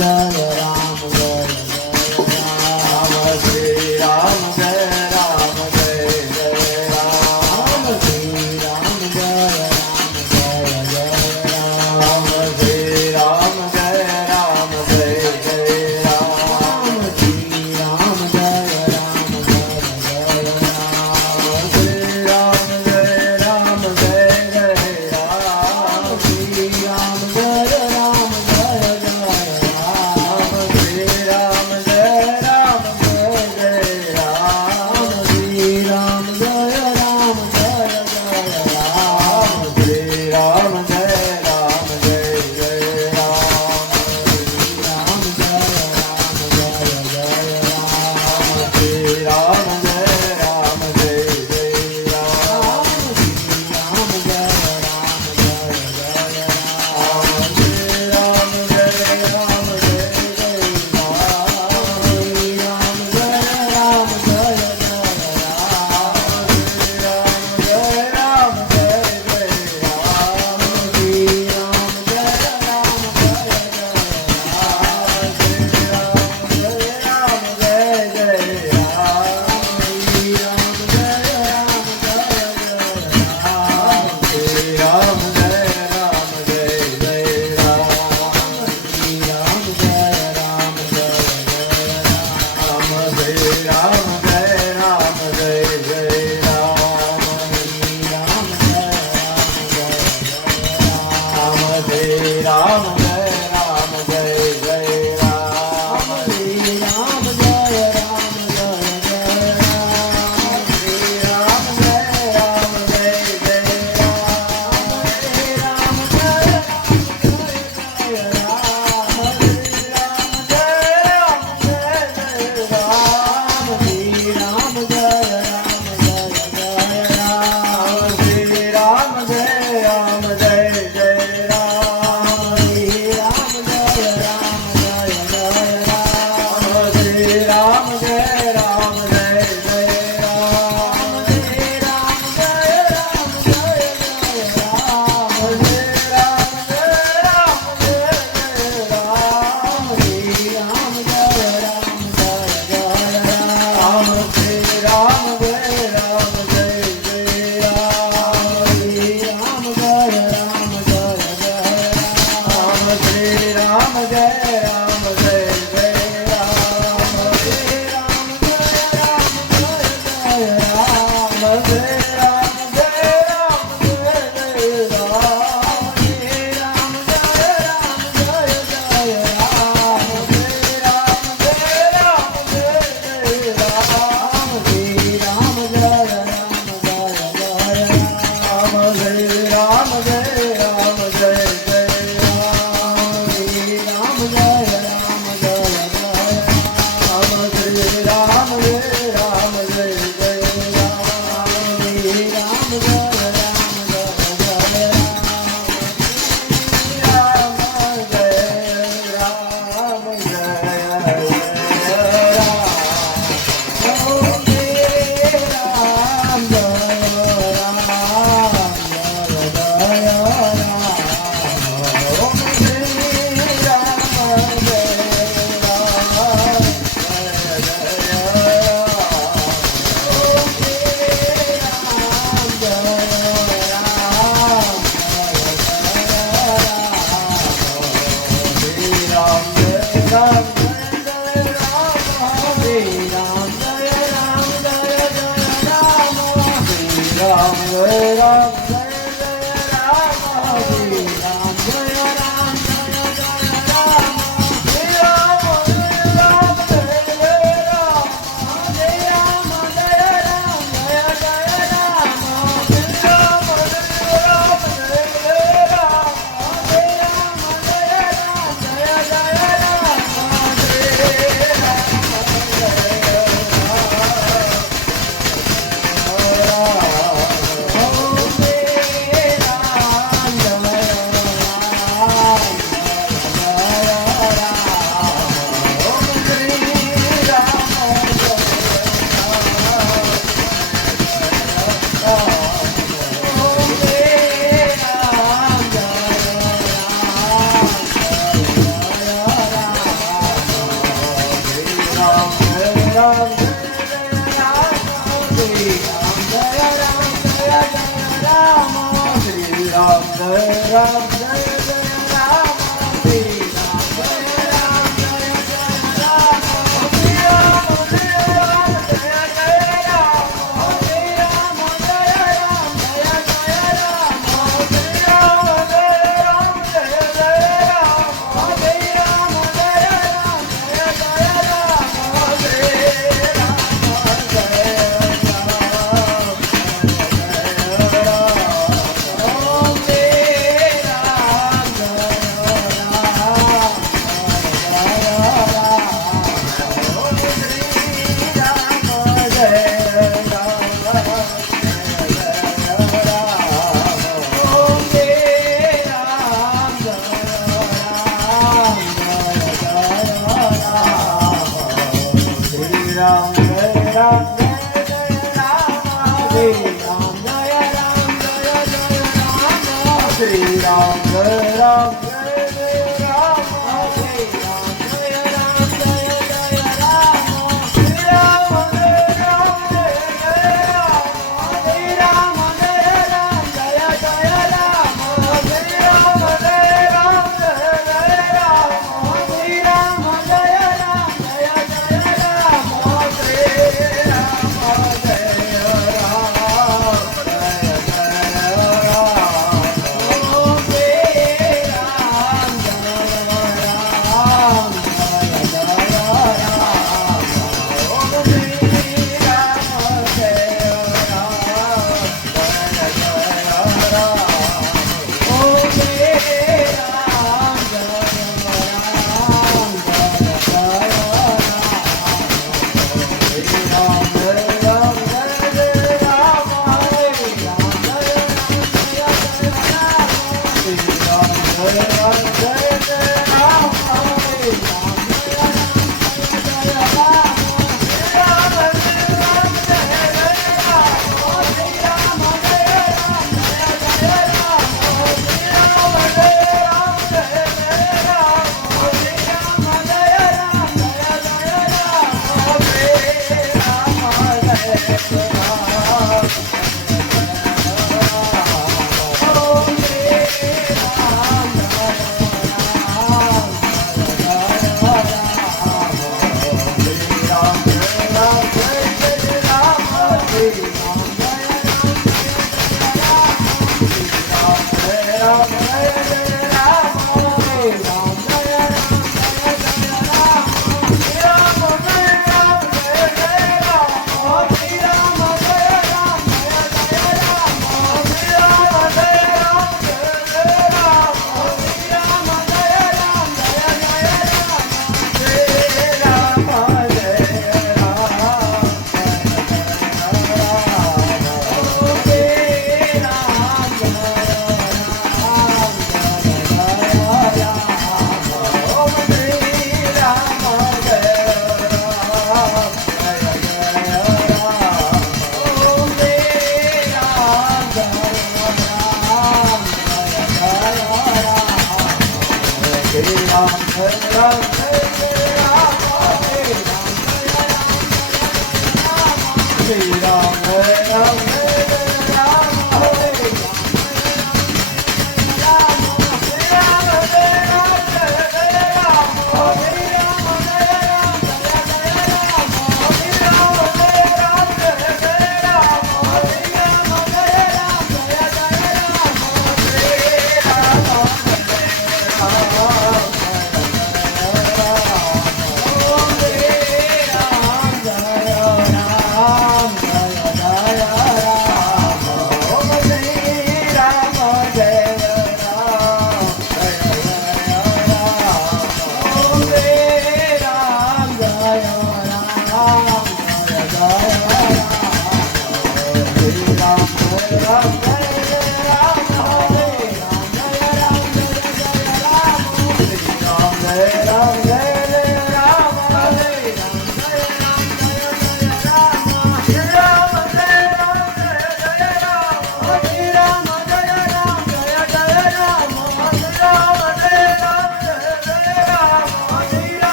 રામ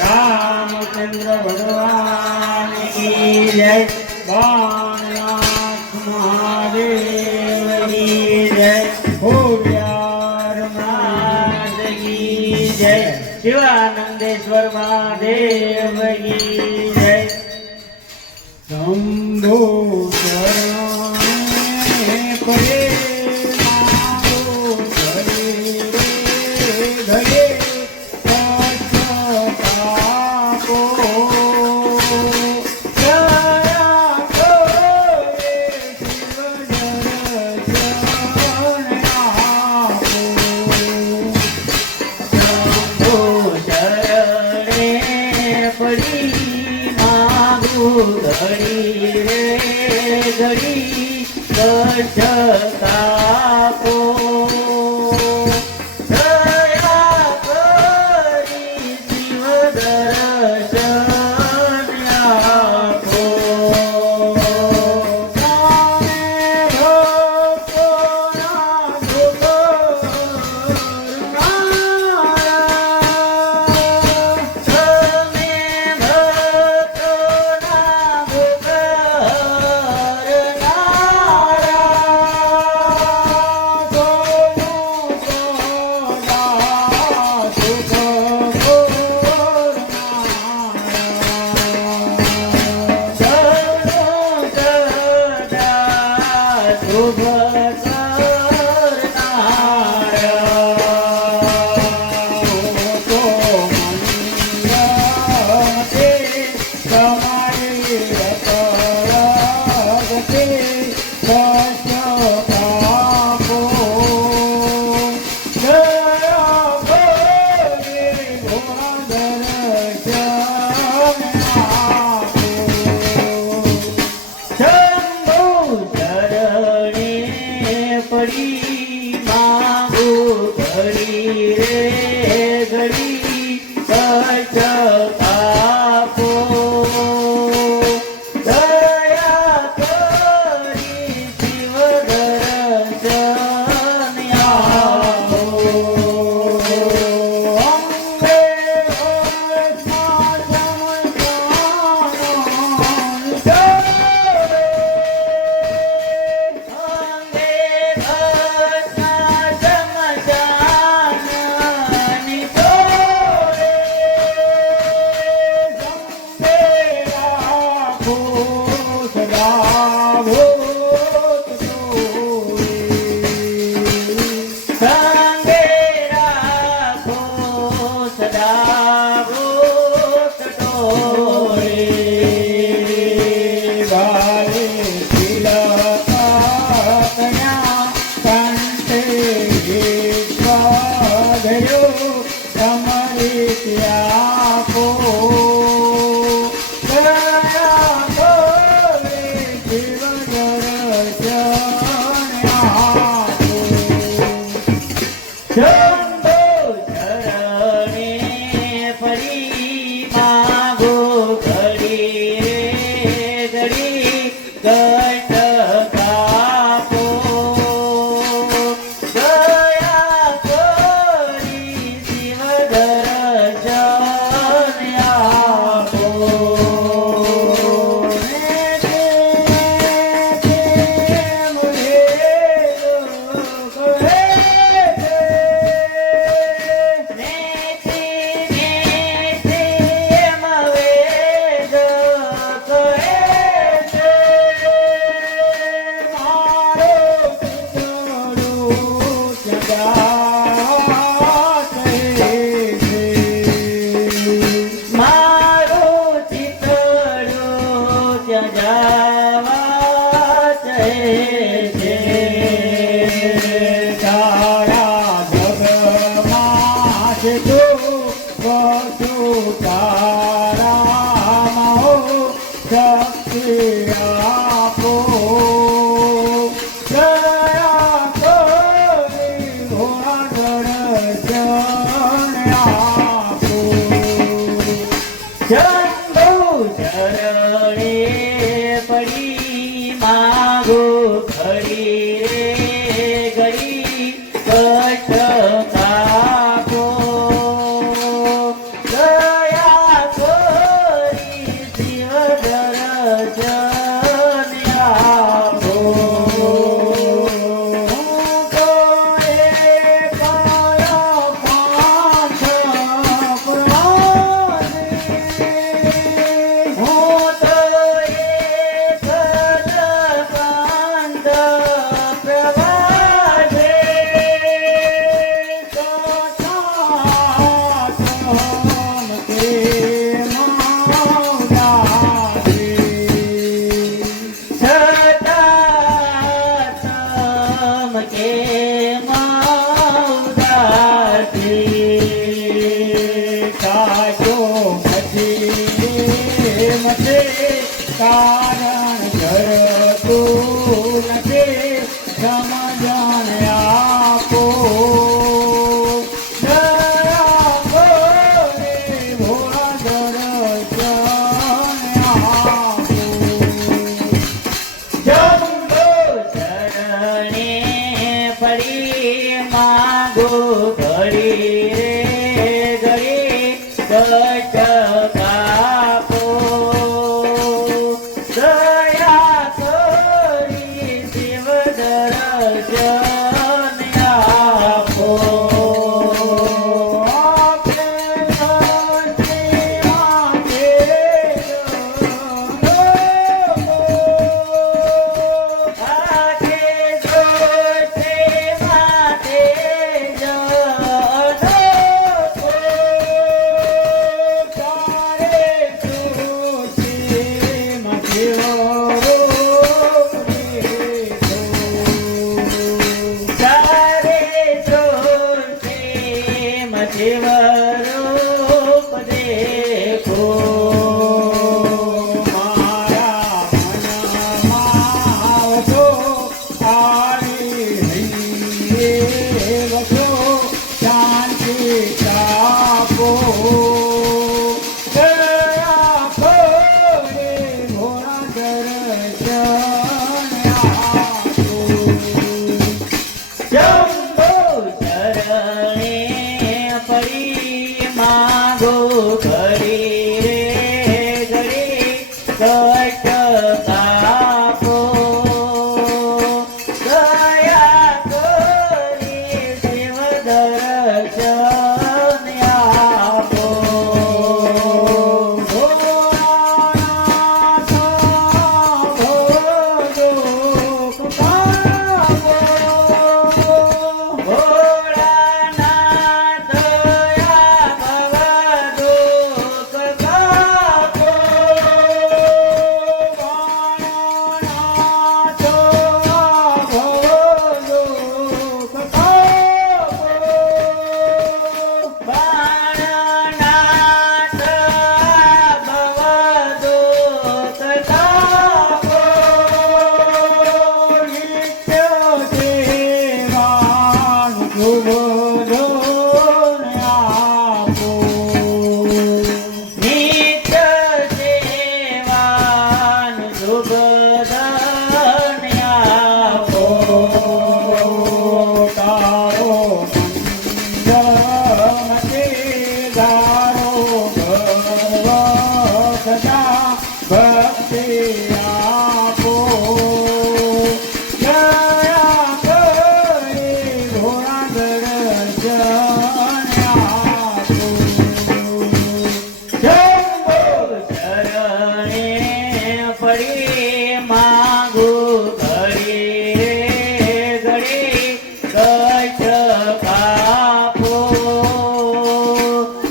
रामचंद्र भगवान की जय। बाणनाथ महादेव की जय। भोल्यार मात की जय। शिवानंदेश्वर महादेव की जय। शंभो शरणे पड़े ત્યજાવા છે તારા જગમાં છે તું બધું તારામાં શક્તિ આપો દયા કરી ભોળા દર્શન આપો શંભુ ચરણે પડી માગો ઘડી રે ઘડી કષ્ટ કાપો દયા કરી શિવ દર્શન આપો કારણ ધરતું નથી સમજણ આપો દયા કરી ભોળા દર્શન આપો જંબો ચરણે પડી માગો ઘડી રે ઘડી કષ્ટ કાપો દયા કરી શિવ દર્શન આપો શિવરૂપ દેખો મારા મનમાં આવજો આવી હૈયે વસો શાંતિ આપો દયા કરી ભોળા દર્શન આપો જંબો ચરણે પડી માગો ઘડી રે ઘડી કષ્ટ કાપો દયા કરી શિવ દર્શન આપો ભોળાનાથ ભોજો કપાવો ભોળાનાથ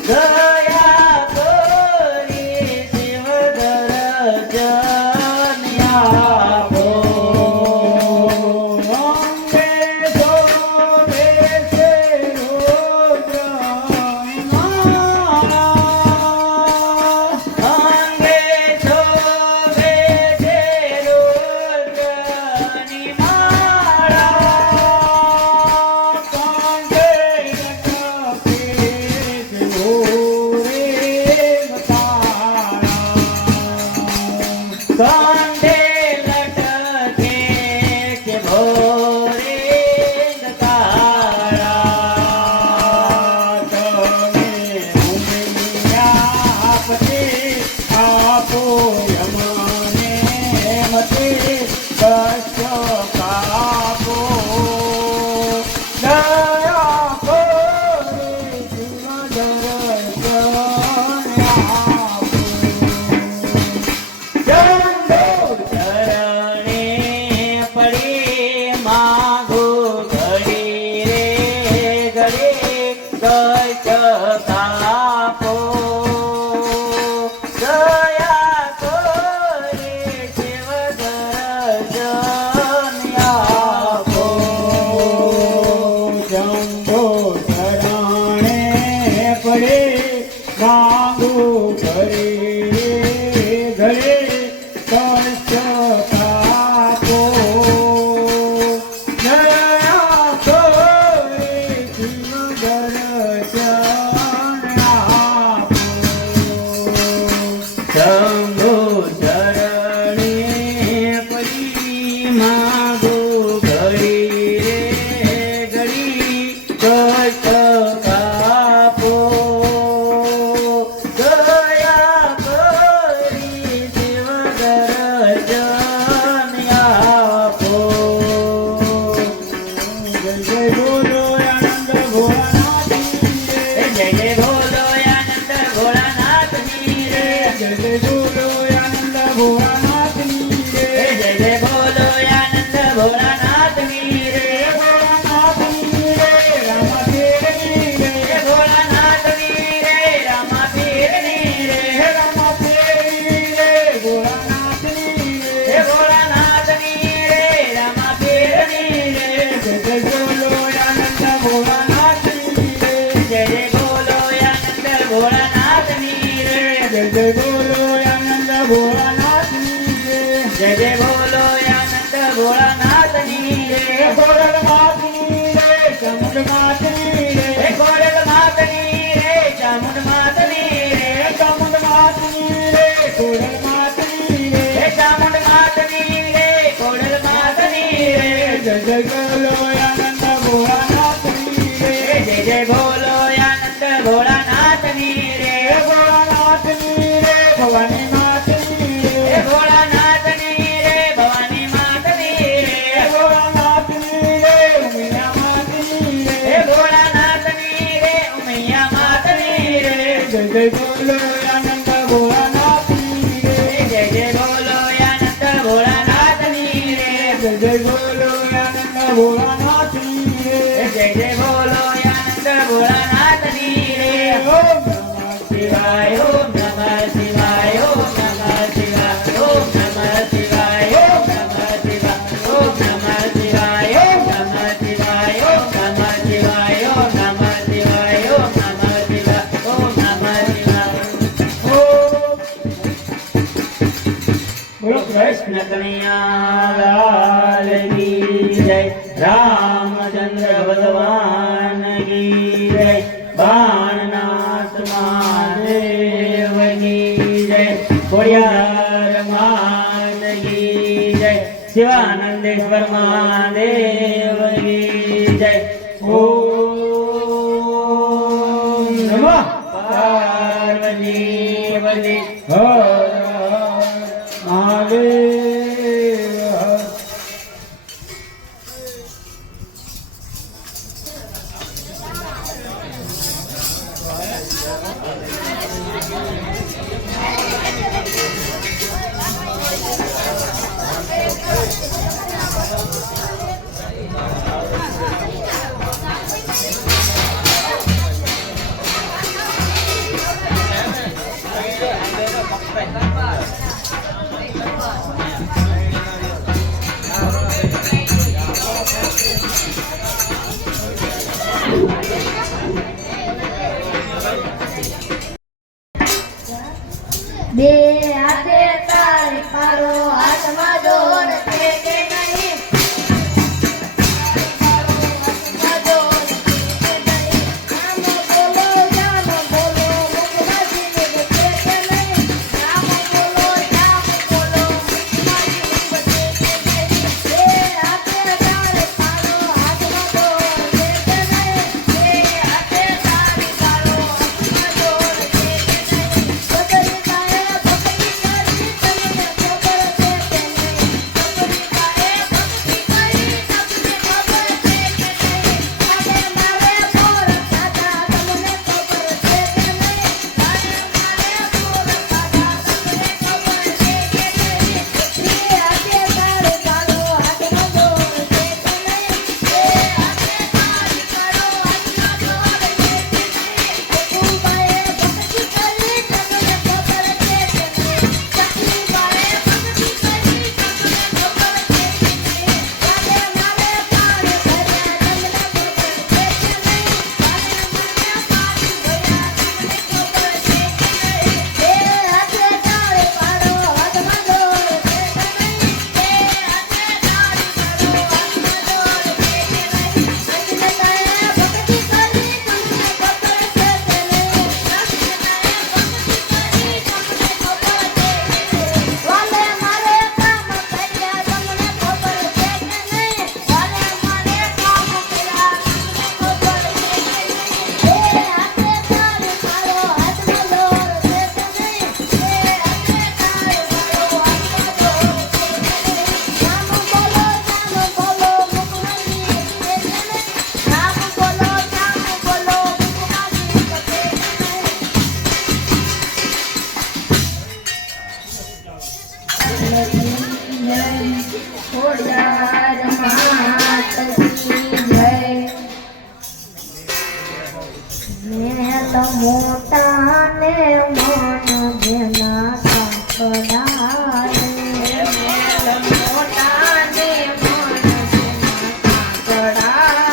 દયા કરી શિવ દર્શન આપો અંગે શોભે છે રુદ્રની માળા અંગે શોભે છે રુદ્રની માળા કાંઠે લટકે છે ઓરે કાંઠે લટકે છે ભોરે તારા તમે ઉમિયા આપતે આપો યમને મતે કષ્ટ કાપો દયા કરે જીવન દર્શન ચરણે પડી માગો ઘડી રે ઘડી કષ્ટ કાપો દયા કરે શિવ દર્શન આપો જંબો ચરણે પડે માગો ઘડી ઘરે કષ્ટ કાપો દયા કરે શિવ દર્શન આપો શંભો ચરણે પડી માગો ઘડી રે ઘડી કષ્ટ કાપો દયા કરી શિવ દર્શન આપો જય જય બોલો આનંદ ભોળાનાથની રે જય જય બોલો આનંદ ભોળાનાથની રે જય જય બોલો આનંદ ભોળાનાથની રે જય જય બોલો આનંદ ભોળાનાથની રે ભોળાનાથની રે રામાપીરની રે ભોળાનાથની રે રામાપીરની રે રામાપીરની રે ભોળાનાથની રે ભોળાનાથની રે રામાપીરની રે જય જય બોલો આનંદ ભોળાનાથની રે જય જય બોલો આનંદ ભોળાનાથની રે જય જય બોલો આનંદ ભોળાનાથની રે જય જય બોલો આનંદ ભોળાનાથની રે ખોડલ માતની રે ચામુંડ માતની રે ખોડલ માતની રે ચામુંડ માતની રે ચામુંડ માતની રે ખોડલ માતની રે ચામુંડ માતની રે ખોડલ માતની રે જય જય બોલો આનંદ ભોળાનાથની રે જય જય બોલો આનંદ ભોળાનાથની રે ભોળાનાથની રે ભવાની માતની રે ભોળાનાથની રે ભવાની માતની રે ભોળાનાથની રે ઉમિયા માતની રે ભોળાનાથની રે ઉમિયા માતની રે જય જય બોલો આનંદ ભોળાનાથની રે જય જય બોલો આનંદ ભોળાનાથની રે જય જય બોલો આનંદ ભોળાનાથની રે જય જય બોલો આનંદ ભોળાનાથની રે ઓમ નમઃ શિવાય ઓમ નમઃ શિવાય ઓમ નમઃ શિવાય ઓમ નમઃ શિવાય ઓમ નમઃ શિવાય ઓમ નમઃ શિવાય ઓમ નમઃ શિવાય ઓમ નમઃ શિવાય ઓમ નમઃ શિવાય ઓમ નમઃ શિવાય ઓમ નમઃ શિવાય બોલો કૃષ્ણ કનૈયા લાલ કી જય રામચંદ્ર ભગવાન કી જય બાણનાથ મહાદેવ કી જય ખોડિયાર માત કી જય શિવાનંદેશ્વર મહાદેવ કી જય ઓમ નમઃ પાર્વતી પતિ હર મહાદેવ ખોડિયાર માત કી જય. મેં તો મોટા ને મન જેના કાકડારે. મેં તો મોટા ને મન જેના કાકડારે.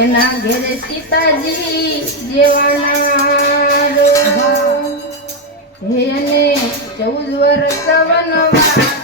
એના ઘેરે સીતાજી જેવાના એને 14 વર્ષ વનવાસ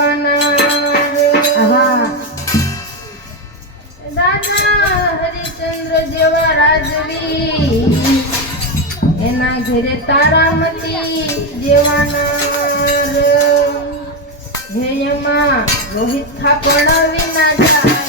જેવાના આહા. દાદા હરિચંદ્ર જેવા રાજવી એના ઘેરે તારામતી જેવાના ધ્યેયમાં રોહિત થાપણ વિના જાય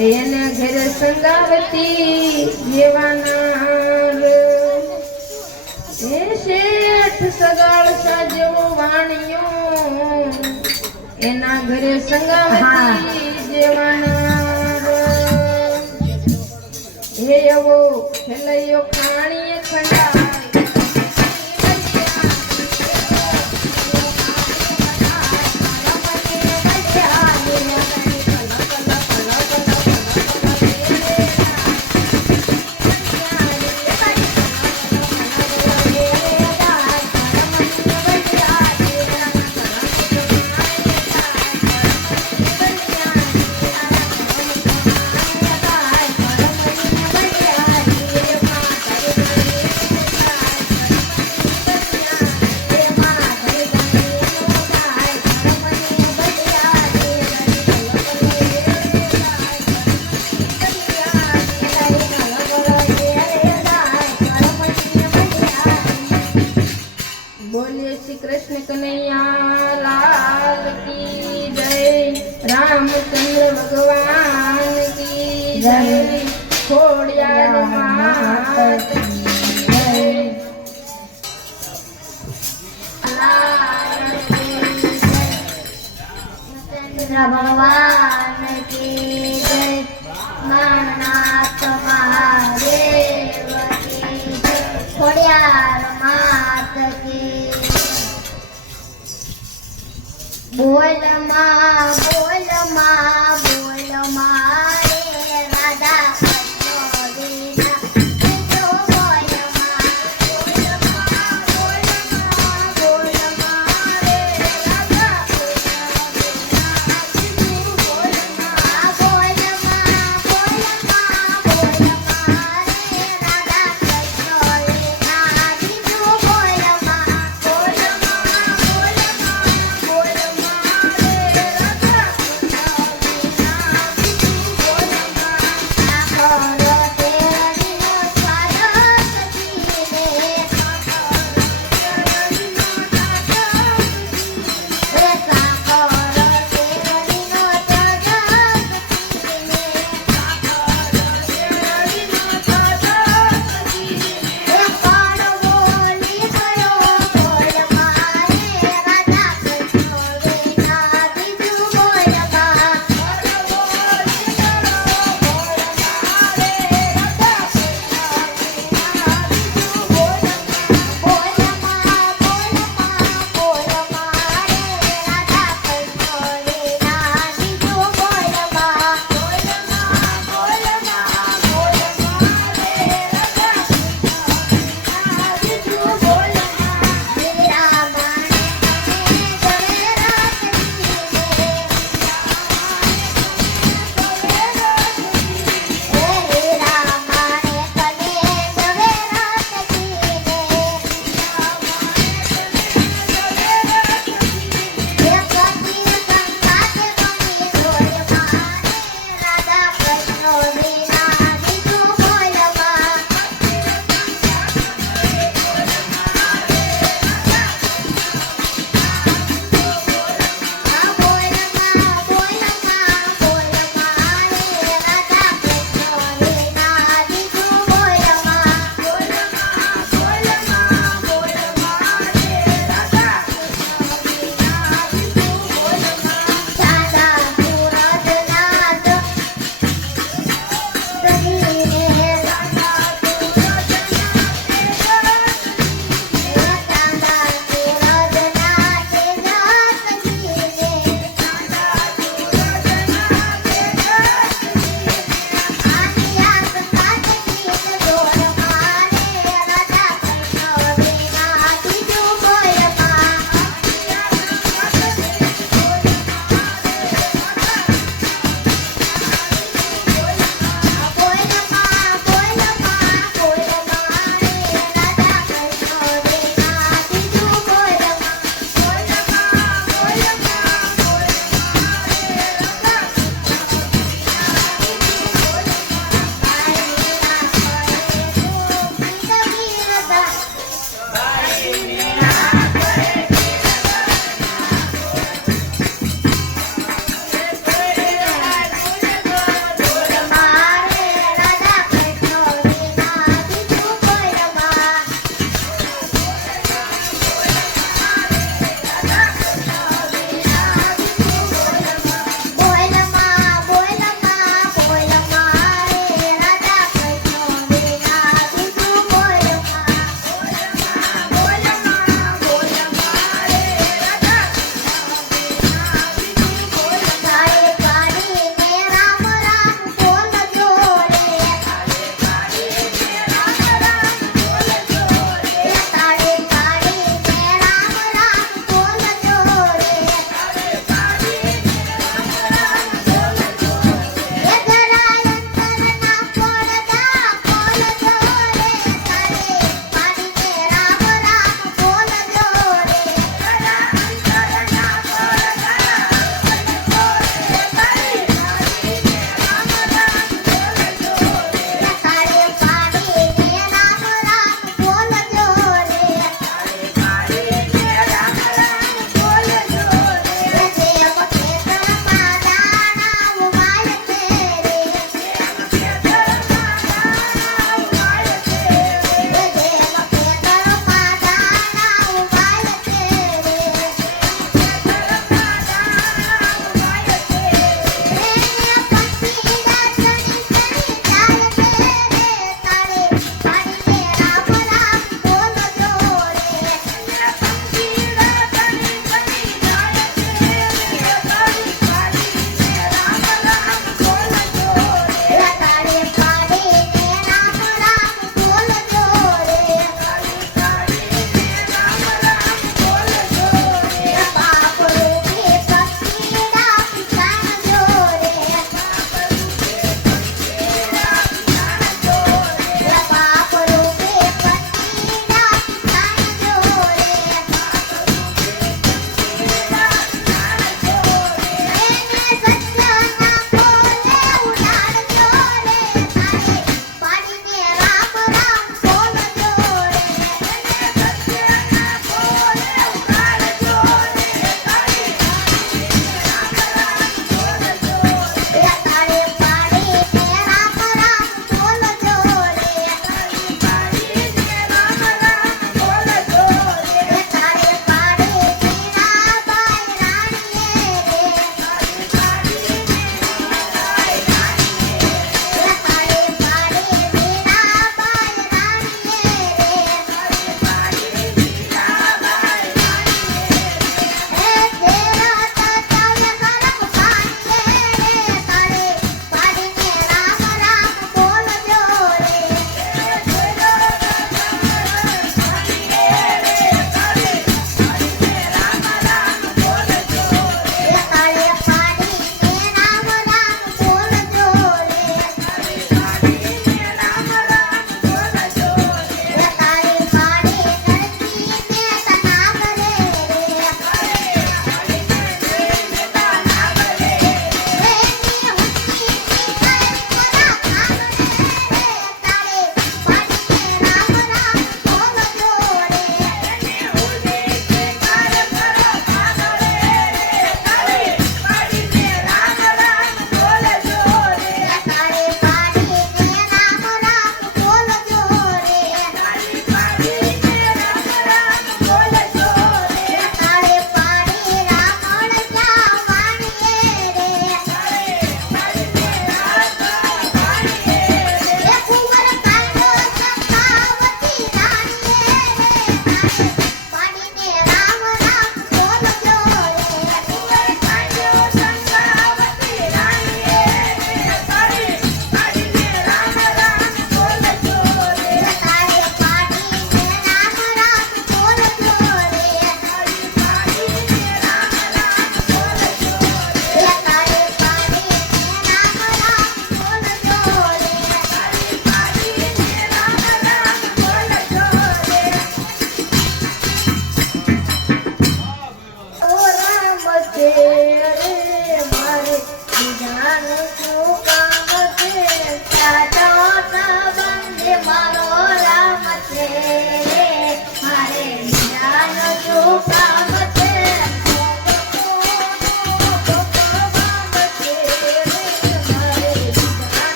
એને ઘરે સંગાવતી જેવાના એ શેઠ સગાળ સાજવો વાણિયો એના ઘરે સંગાવતી જેવાના હે એવો ખેલૈયો ખાણીએ ખંડા कृष्ण कन्हैया लाल की जय रामचंद्र भगवान की जय खोड़ियार मात की जय चंद्र भगवान की जय माननाथ महादेव की जय खोड़ियार मात की बोल माँ रे राधा कृष्ण तो बोल माँ रे राधा कृष्ण बोल माँ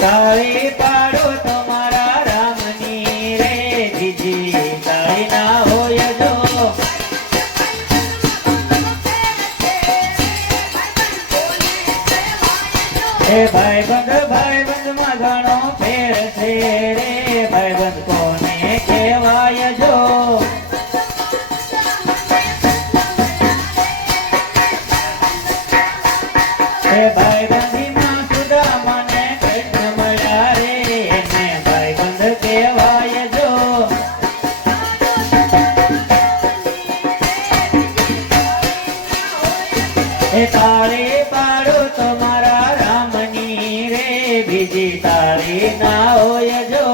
તાળી પાડો તમારા રામની રે બીજી તાળી ના હોય જો એ ભાઈબંધ માં ઘણો ફેર છે રે ભાઈબંધ કોને કહેવાય જો એ ભાઈબંધી માં સુદામાને કૃષ્ણ મળ્યા રે એને ભાઈબંધ કહેવાય જો એ તાળી પાડો તમારા રામની રે બીજી તાળી ના હોય જો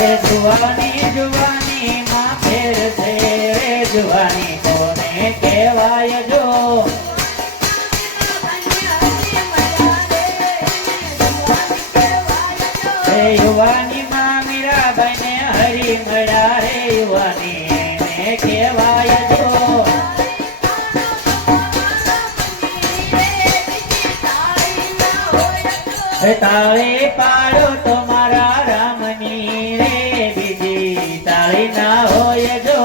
એ જુવાની માં ફેર છે રે જુવાની કોને કહેવાય જો એ યુવાની માં મીરાબાઈ ને હરી મળ્યા રે યુવાની એને કહેવાય જો એ તાળી પાડો તમારા રામની રે બીજી તાળી ના હોય જો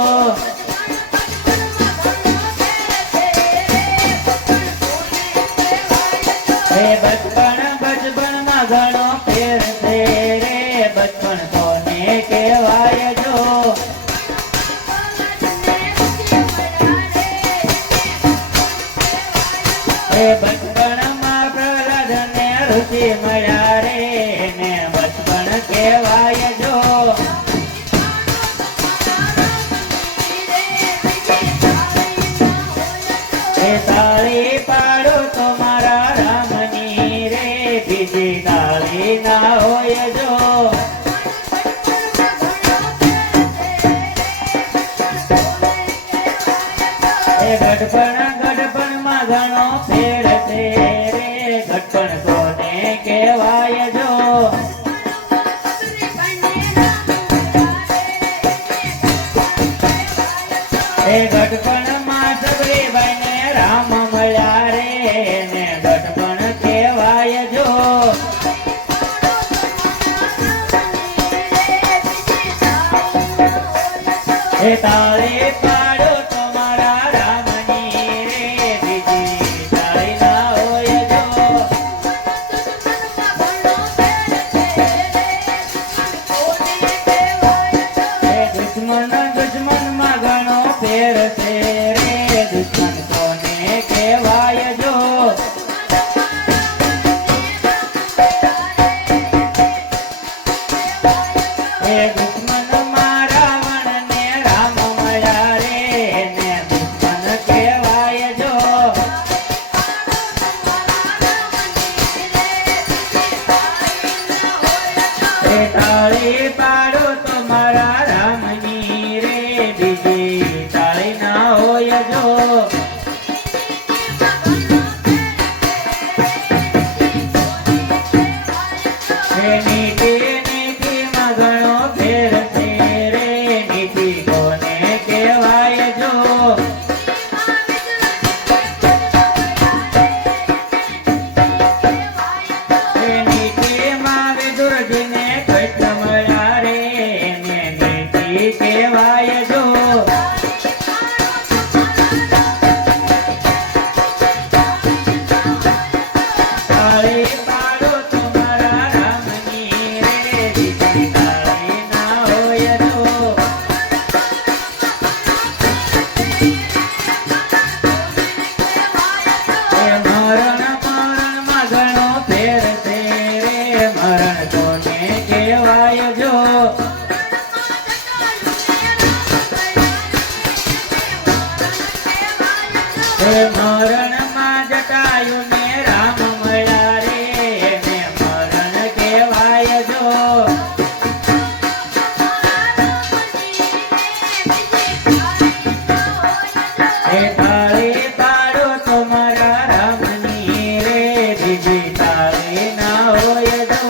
એ બચપણ માં ઘણો ફેર છે રે બચપણ કોને કહેવાય જો એ બચપણ માં પ્રહલાદ ને ઋષિ મળ્યા રે ને બચપણ કહેવાય જો એ તાળી પાડો તમારા રામની રે બીજી તાળી ના હોય જો એ ગઢપણ માં ઘણો ફેર છે રે ગઢપણ કોને કહેવાય જો એ ગઢપણ માં સબરીબાઈ ને રામ મળ્યા રે ને ગઢપણ કહેવાય જો એ તાળી પાડો તમારા રામની રે બીજી તાળી ના હોય જો એ દુશ્મન માં ઘણો ફેર છે રે દુશ્મન કોને કહેવાય જો એ દુશ્મન માં રાવણ ને રામ મળ્યા રે ને દુશ્મન કહેવાય જો એ તાળી પાડો તમારા રામની રે બીજી તાળી ના હોય જો એ નીતિ માં ઘણો ફેર છે રે નીતિ કોને કહેવાય જો એ નીતિ માં વિદુરજી ને કૃષ્ણ મળ્યા રે એને નીતિ કહેવાય જો તાળી પાડો તમારા રામની રે બીજી તાળી ના હોય જો એ મરણ માં ઘણો ફેર છે રે મરણ કોને કહેવાય જો એ મરણ માં જટાયું ને રામ મળ્યા રે એને મરણ કહેવાય જો એ તાળી પાડો તમારા રામની રે બીજી તાળી ના હોય જો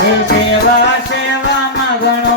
એ સેવા માં ઘણો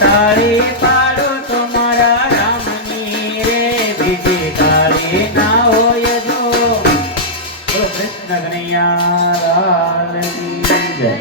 તાળી પાડો તો મારા રામની રે બીજી તાળી ના હોય જો બોલો કૃષ્ણ કનૈયા લાલ કી જય.